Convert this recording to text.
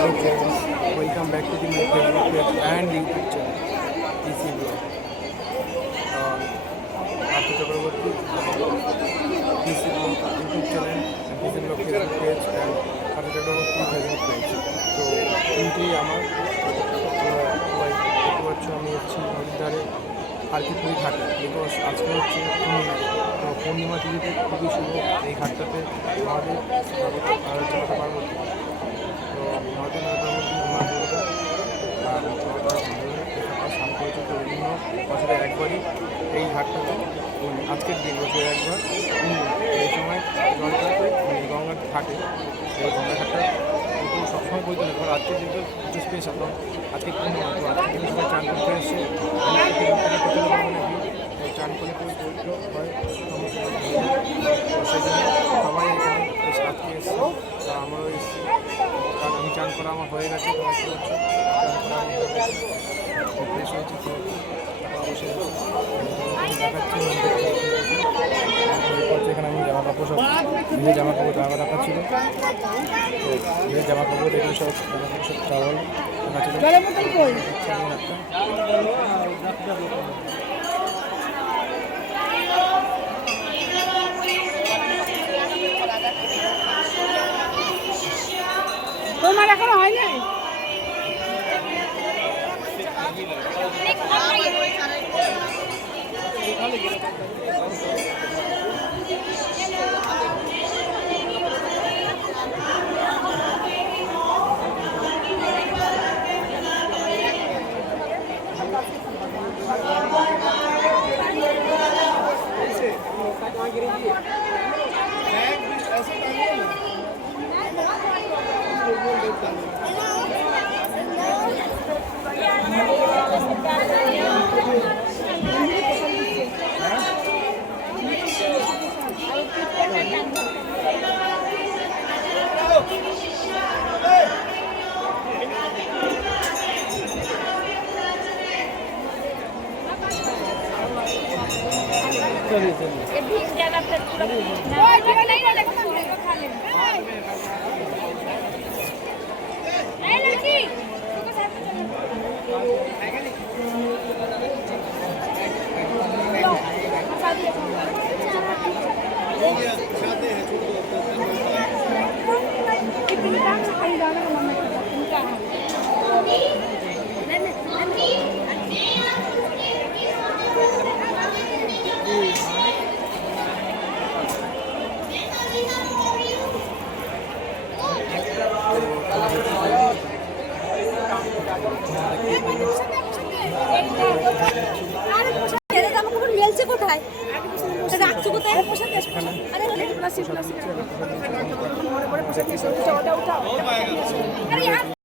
Hello friends, welcome back to my Facebook page and YouTube channel PC Vlog. Aarti Chakraborty PC Vlog YouTube channel and PC Vlog Facebook page and Aarti Chakraborty Facebook page. তো তিনটি আমার দেখতে পাচ্ছ আমি হচ্ছি নদীর ধারে আরকিপুরি ঘাটে, বিকজ আজকে হচ্ছে পূর্ণিমা। তো পূর্ণিমা তিথিতে খুবই শুভ এই ঘাটটাতে মহাদেব চালাতে পার্বতী। তো মহাদেব পার্বতী মা দুর্গা আর স্নান করেছে। তো বিভিন্ন বছরে একবারই এই ঘাটটাতে আজকের দিন বছরে একবার এই সময় জলটাতে গঙ্গার ঘাটে এই গঙ্গা ঘাটটা কিন্তু সবসময় বলতে না, কারণ আজকের দিনটা একটু স্পেশাল। কারণ আজকে পূর্ণিমা, তো আজকের দিন সবাই চান করতে এসছে, চান করে পবিত্র হয় সমস্ত। তো সেই জন্য সবাই এখানে আজকে এসছে, তা আমারও এসছি। কারণ আমি চান করা আমার হয়ে গেছে, তো চান করা আমার হয়ে গেছে, ফ্রেশ হয়েছি। তো অবশ্যই দেখাচ্ছি এখানে আমি জামা কাপড় সব নিজের জামা কাপড় রাখা ছিল। তো নিজের জামা কাপড় এগুলো সব জামা কাপড় সব চাওয়াল রাখা ছিল। তোমার এখনো হয় নাই? কোথায় রাখছো কোথায়?